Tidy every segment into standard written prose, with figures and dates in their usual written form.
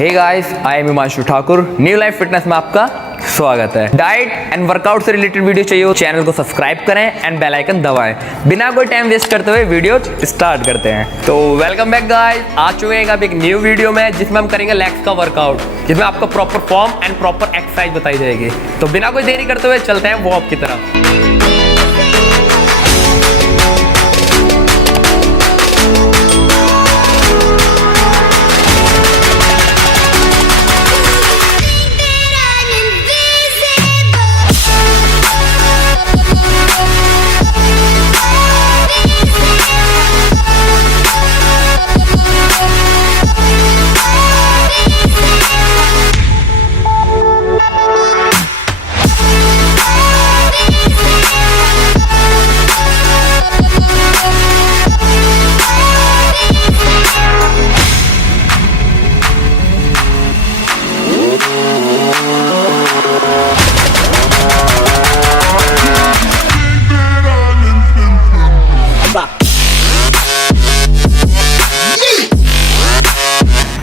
Hey guys, I am Himanshu Thakur. New life fitness में आपका स्वागत है। डाइट एंड वर्कआउट से रिलेटेड वीडियो चाहिए हो, चैनल को सब्सक्राइब करें एंड बेल आइकन दबाएं। बिना कोई टाइम वेस्ट करते हुए वीडियो स्टार्ट करते हैं। तो वेलकम बैक गाइस, आ चुके हैं अब एक न्यू वीडियो में जिसमें हम करेंगे लेग्स का वर्कआउट, जिसमें आपको proper form and proper exercise बताई जाएगी। तो बिना कोई देरी करते हुए चलते हैं वॉक की तरफ।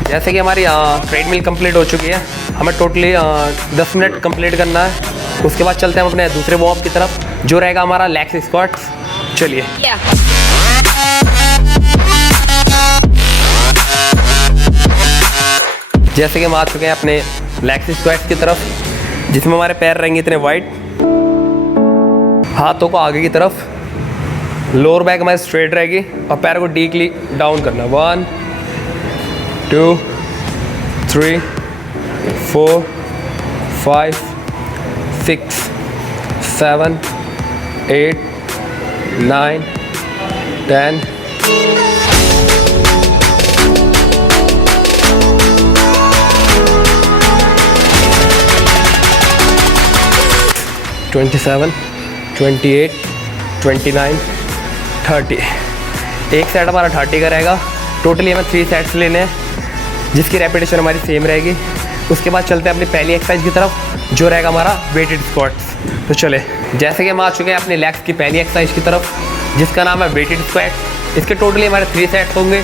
जैसे कि हमारी ट्रेडमिल कंप्लीट हो चुकी है, हमें टोटली 10 मिनट कंप्लीट करना है। उसके बाद चलते हैं हम अपने दूसरे वार्म की तरफ, जो रहेगा हमारा लेग्स स्क्वाट्स। चलिए जैसे कि हम आ चुके हैं अपने लेग्स स्क्वाट्स की तरफ, जिसमें हमारे पैर रहेंगे इतने वाइड, हाथों को आगे की तरफ, लोअर बैक हमारी स्ट्रेट रहेगी और पैर को डीपली डाउन करना। 1 2 3 4 5 6 7 8 9 10 27 28 29 30। एक सेट हमारा 30 का रहेगा। टोटली हमें 3 सेट्स लेने हैं, जिसकी रेपिटेशन हमारी सेम रहेगी। उसके बाद चलते हैं अपनी पहली एक्सरसाइज की तरफ, जो रहेगा हमारा वेटेड स्क्वाट्स। तो चले, जैसे कि हम आ चुके हैं अपने लेग्स की पहली एक्सरसाइज की तरफ, जिसका नाम है वेटेड स्क्वाट। इसके टोटली हमारे 3 सेट्स होंगे।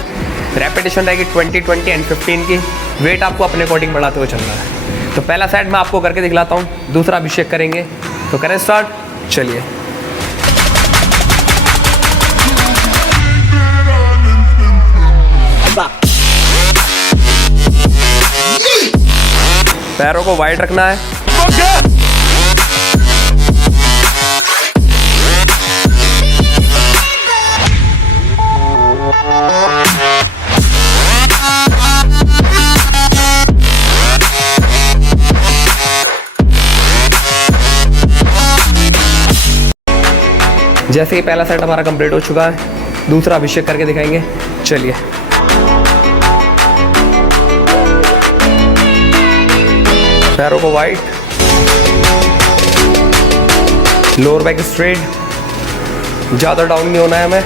रेपिटेशन रहेगी 20 20 एंड 15 की। वेट आपको अपने अकॉर्डिंग बढ़ाते हुए चलना है। तो पहला सेट मैं आपको करके दिखलाता हूँ, दूसरा अभिषेक करेंगे। तो करें स्टार्ट। चलिए पैरों को वाइड रखना है। जैसे कि पहला सेट हमारा कंप्लीट हो चुका है, दूसरा अभिषेक करके दिखाएंगे। चलिए पैरों को वाइड, लोअर बैक स्ट्रेट, ज़्यादा डाउन नहीं होना है हमें।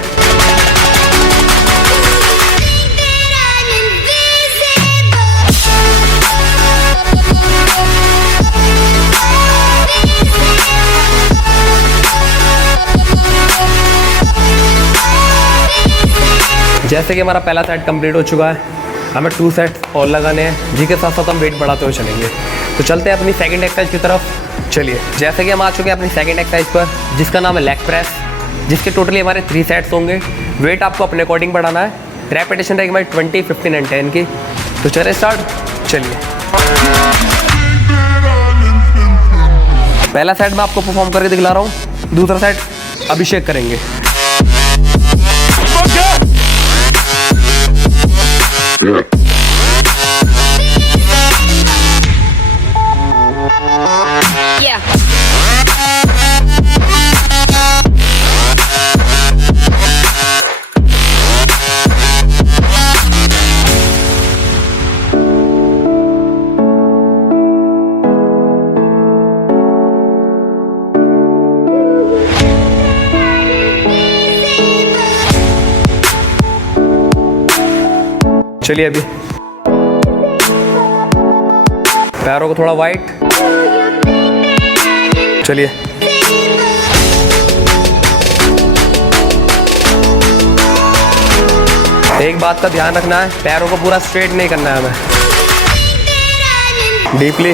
जैसे कि हमारा पहला सेट कंप्लीट हो चुका है, हमें 2 सेट और लगाने हैं, जिसके साथ साथ हम वेट बढ़ाते हुए चलेंगे। तो चलते हैं अपनी सेकंड एक्सरसाइज की तरफ। चलिए जैसे कि हम आ चुके हैं अपनी सेकंड एक्सरसाइज पर, जिसका नाम है लेग प्रेस, जिसके टोटली हमारे 3 सेट्स होंगे। वेट आपको अपने अकॉर्डिंग बढ़ाना है। रेपिटेशन रहेगी हमारी 20 15 एंड 10 की। तो चले स्टार्ट। चलिए पहला सेट मैं आपको परफॉर्म करके दिखला रहा हूँ, दूसरा सेट अभिषेक करेंगे। चलिए अभी पैरों को थोड़ा वाइड। चलिए एक बात का ध्यान रखना है, पैरों को पूरा स्ट्रेट नहीं करना है हमें। डीपली।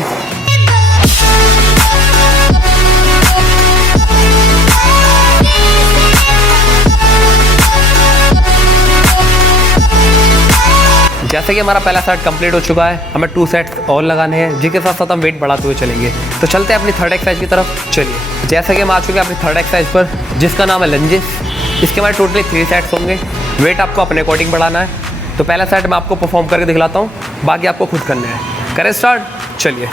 जैसे कि हमारा पहला सेट कंप्लीट हो चुका है, हमें 2 सेट्स और लगाने हैं जिसके साथ साथ हम वेट बढ़ाते हुए चलेंगे। तो चलते हैं अपनी थर्ड एक्सरसाइज की तरफ। चलिए, जैसे कि हम आ चुके हैं अपनी थर्ड एक्सरसाइज पर जिसका नाम है लंजेस। इसके हमारे टोटली 3 सेट्स होंगे। वेट आपको अपने अकॉर्डिंग बढ़ाना है। तो पहला सेट मैं आपको परफॉर्म करके दिखलाता हूँ, बाकी आपको खुद करना है। करें स्टार्ट। चलिए,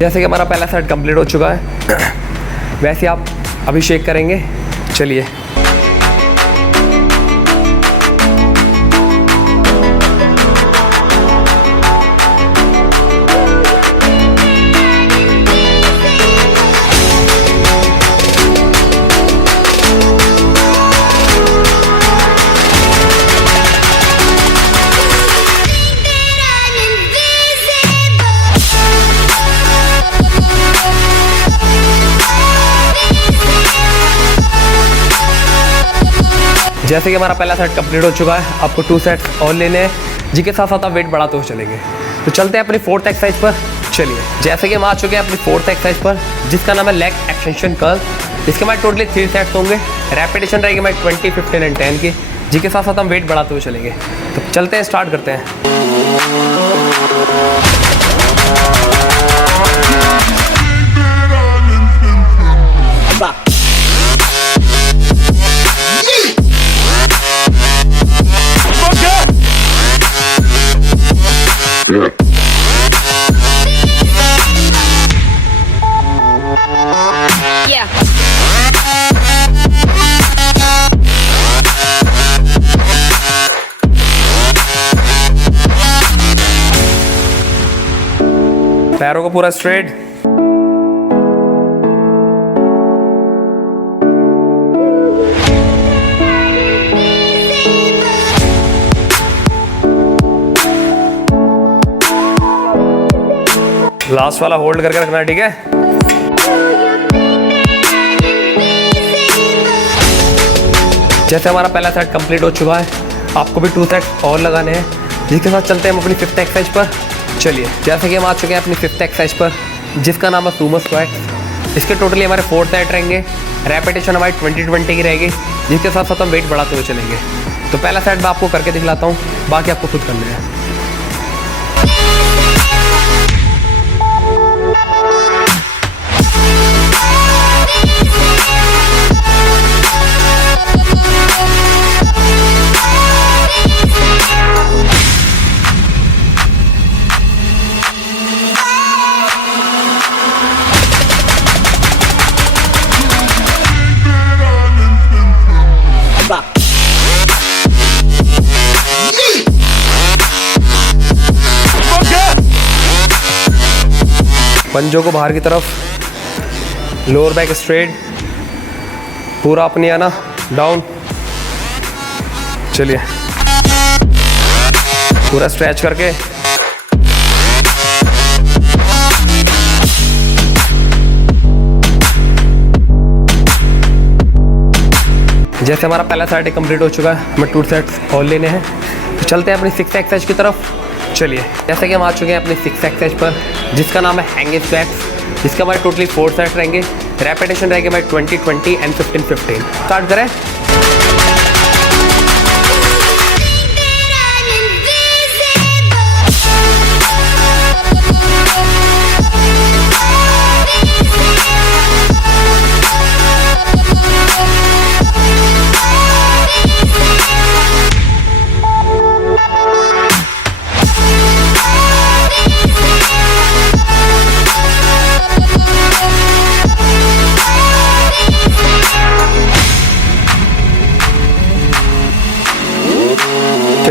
जैसे कि हमारा पहला सेट कंप्लीट हो चुका है, वैसे आप अभिषेक करेंगे। चलिए, जैसे कि हमारा पहला सेट कंप्लीट हो चुका है, आपको 2 सेट्स और लेने हैं जिसके साथ साथ आप वेट बढ़ाते हुए चलेंगे। तो चलते हैं अपनी 4th एक्सरसाइज पर। चलिए, जैसे कि हम आ चुके हैं अपनी 4th एक्सरसाइज पर जिसका नाम है लेग एक्सटेंशन कर्ल। इसके हमारे टोटली 3 सेट्स होंगे। रैपिटेशन रहेगी हमारी 20, 15 एंड 10 की, जिसके साथ साथ हम वेट बढ़ाते हुए चलेंगे। तो चलते हैं, स्टार्ट करते हैं। पैरों को पूरा स्ट्रेट। लास्ट वाला होल्ड करके रखना है, ठीक है। जैसे हमारा पहला सेट कंप्लीट हो चुका है, आपको भी 2 सेट और लगाने हैं जिसके साथ चलते हैं हम अपनी 5th एक्सरसाइज पर। चलिए, जैसे कि हम आ चुके हैं अपनी 5th एक्सरसाइज पर जिसका नाम है सुमो स्क्वाट। इसके टोटली हमारे 4 सेट रहेंगे। रैपिटेशन हमारी 20-20 की रहेगी जिसके साथ साथ हम वेट बढ़ाते हुए चलेंगे। तो पहला सेट मैं आपको करके दिखलाता हूँ, बाकी आपको खुद करना है। पंजों को बाहर की तरफ, लोअर बैक स्ट्रेट, पूरा अपनी आना डाउन। चलिए, पूरा स्ट्रेच करके। जैसे हमारा पहला सेट कंप्लीट हो चुका है, हमें 2 सेट्स और लेने हैं। तो चलते हैं अपनी 6th एक्सरसाइज की तरफ। चलिए, जैसे कि हम आ चुके हैं अपनी 6th एक्सरसाइज पर जिसका नाम है हैंगिंग स्क्वैट्स। इसका हमारे टोटली 4 सेट रहेंगे। रैपिटेशन रहेगी हमारी 20-20 एंड 15-15। स्टार्ट करें।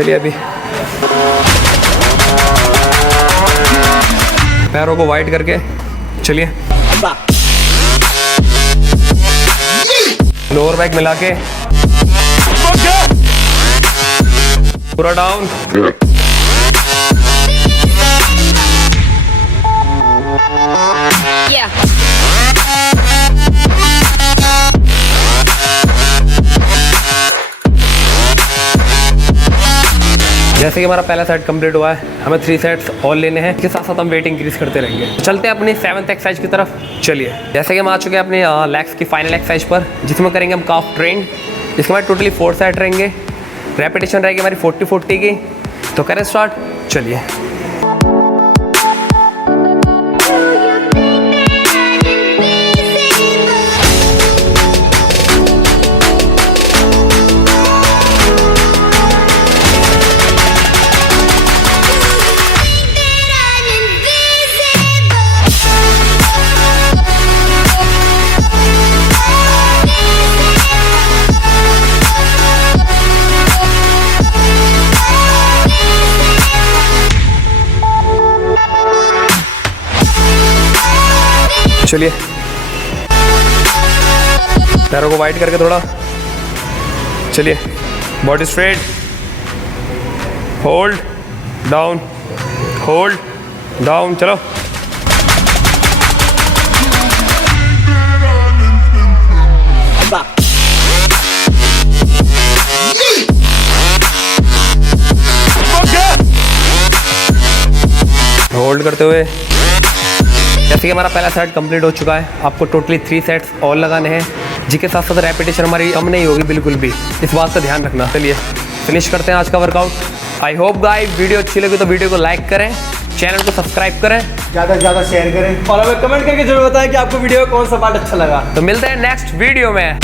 चलिए अभी पैरों को वाइड करके चलिए, लोअर बैक मिला के पूरा डाउन, जैसे कि हमारा पहला सेट कंप्लीट हुआ है, हमें 3 सेट्स और लेने हैं। इसके साथ साथ हम वेट इंक्रीज करते रहेंगे। चलते हैं अपनी 7th एक्सरसाइज की तरफ। चलिए, जैसे कि हम आ चुके हैं अपने लेग्स की फाइनल एक्सरसाइज पर, जिसमें करेंगे हम काफ ट्रेन। इसके बाद टोटली 4 सेट रहेंगे, रेपिटेशन रहेगी हमारी 40-40 की। तो करें स्टार्ट, चलिए। चलिए, पैरों को वाइड करके थोड़ा, चलिए, body straight, hold down, hold down, चलो। होल्ड करते हुए, जैसे कि हमारा पहला सेट कंप्लीट हो चुका है, आपको टोटली 3 सेट्स और लगाने हैं, जिसके साथ साथ रेपिटेशन हमारी कम नहीं होगी बिल्कुल भी, इस बात का ध्यान रखना। चलिए फिनिश करते हैं आज का workout. I hope guys video अच्छी लगी तो वीडियो को लाइक करें, चैनल को सब्सक्राइब करें, ज़्यादा से ज़्यादा शेयर करें और हमें कमेंट करके जरूर बताएं कि आपको वीडियो का कौन सा पार्ट अच्छा लगा। तो मिलते हैं नेक्स्ट वीडियो में।